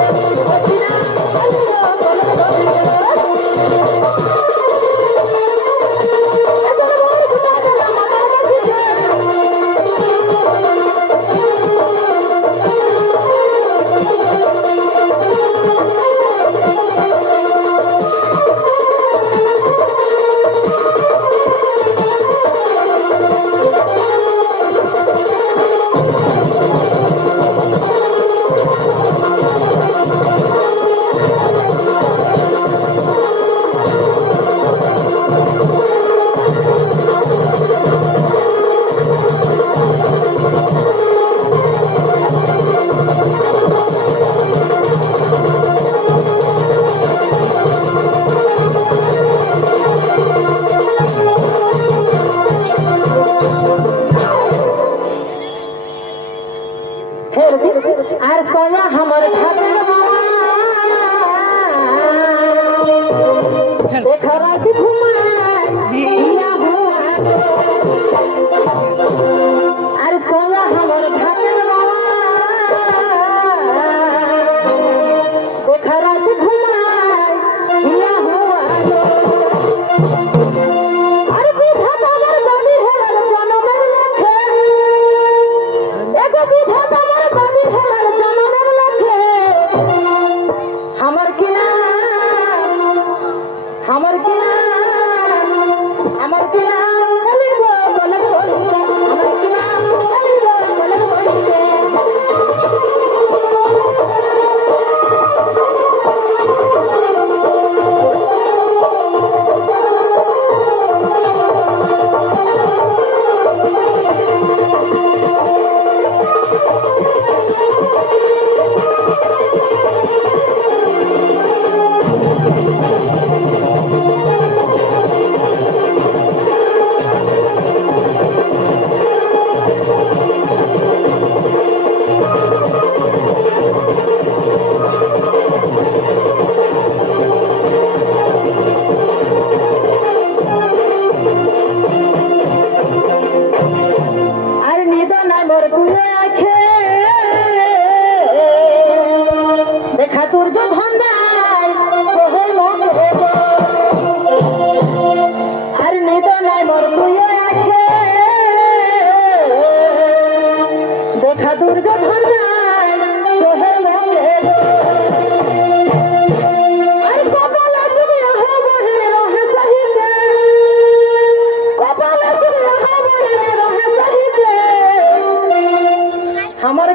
Thank you. আমার ঠাকুর ঘুমায়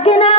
থাকে না